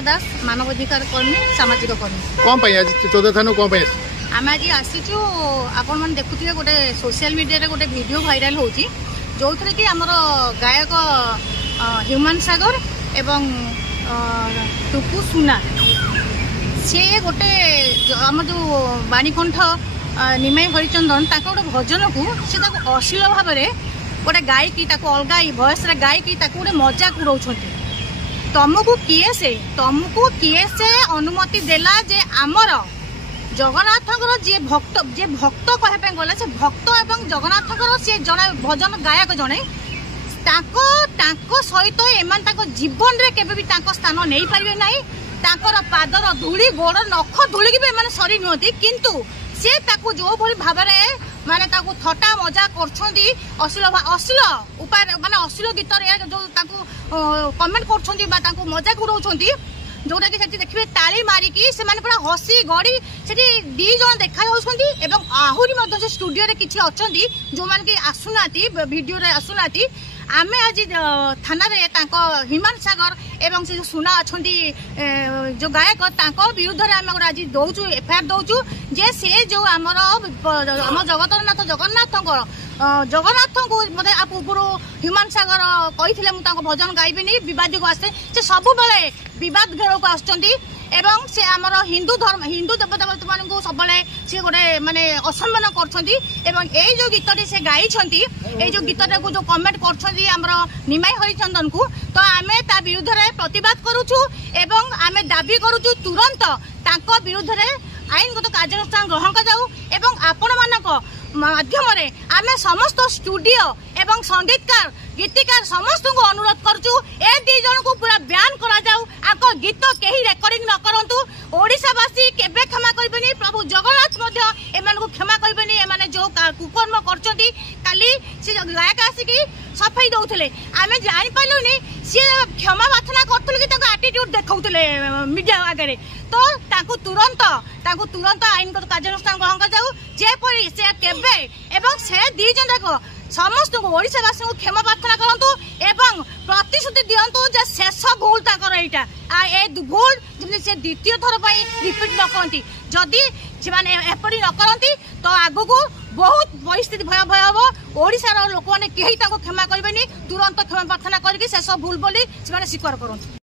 दास मानवाधिकार कर्मी सामाजिक कर्मी कौन पाई आज 14 थाना कौन पाई आम आज आसीचु आपण मैंने देखुए गोटे सोशल मीडिया रे गोटे वीडियो वायरल होची जो थे कि आमर गायक ह्यूमन सागर एवं टुकु सुना सी गोटे आम जो बाणीकंठ निमाई हरिचंदन गोटे भजन को सी अश्लील भाव में गोटे गायकी अलग भयस गायकी गोटे मजाक उड़ाऊँ तुमको किए से अनुमति देला जे आमर जगन्नाथ जी भक्त कहपे गले से भक्त एवं जगन्नाथ सी जड़े भजन गायक जड़े सहित एम जीवन में केवे स्थान नहीं पारे ना पादर धूली गोड़ नख धूली भी एम सरी नुहति किंतु सी जो भली भाव माने थटा मजा करश्लील उपाय माने अश्लील गीत जो कमेंट कर मजाक उड़ाऊँ जोटा कि देखिए ताली मारिकी से पूरा हसी गड़ी से दी जन देखा आहरी से स्टूडियो रे किछि अछंती जो मान कि आसुना वीडियो रे आसुना आमे आज थाना रे ह्यूमन सागर एवं से जो सुना अच्छी जो गायक विरुद्ध आम आज दौचु एफआईआर दौचु जे से जो आमर आम जगतनाथ जगन्नाथ को मत आ पूर्व ह्यूमन सागर कही भजन गायबी बद को आसे से सब बेले बद घेर को आसुँच से आमर हिंदू देवता मान सब सी गोटे माने असम्मान कर जो गीत से गाई जो गीत को जो कमेंट कर निमाई हरिचंदन को तो आम ता विरुद्ध प्रतिवाद करुचु एवं आम दाबी करुचु तुरंत विरुद्ध आईनगत कार्यानुष्ठान ग्रहण कर आपण मानक माध्यम आम समस्त स्टूडियो एवं संगीतकार गीतिकार समस्त को अनुरोध करुचु ए दी जन को पूरा बैन करा जाऊ आको गीत केही रेकर्डिंग न करंतु ओडिसावासी केबे क्षमा करबेनी प्रभु जगन्नाथ मध्य एमान को क्षमा करबेनी एमाने जो कुकर्म करचंती काली से गायक आसिकी सफाई दउथले आमे जानि पाइलुनी से क्षमा प्रार्थना करथले कि ताको एटीट्यूड देखाउथले मीडिया आगे तो ताको तुरंत आईनगत कार्यानुष्ठान ग्रहण कर जाऊ जेपरि से केबे एवं से दी जन देखो समस्त ओडिसावासी को क्षमा प्रार्थना करंतु एवं प्रतिश्रुति दियंतु जे शेष भूल ताकर एटा ए भूल जमि से द्वितीय थर पई रिपीट न करंती जदि से माने एपरि न करंती तो आगु को बहुत परिस्थिति भयावह हम ओडिसार लोक मैंने कहीं क्षमा करेंगे तुरंत क्षमा प्रार्थना करके शेष भूल बोली स्वीकार करते।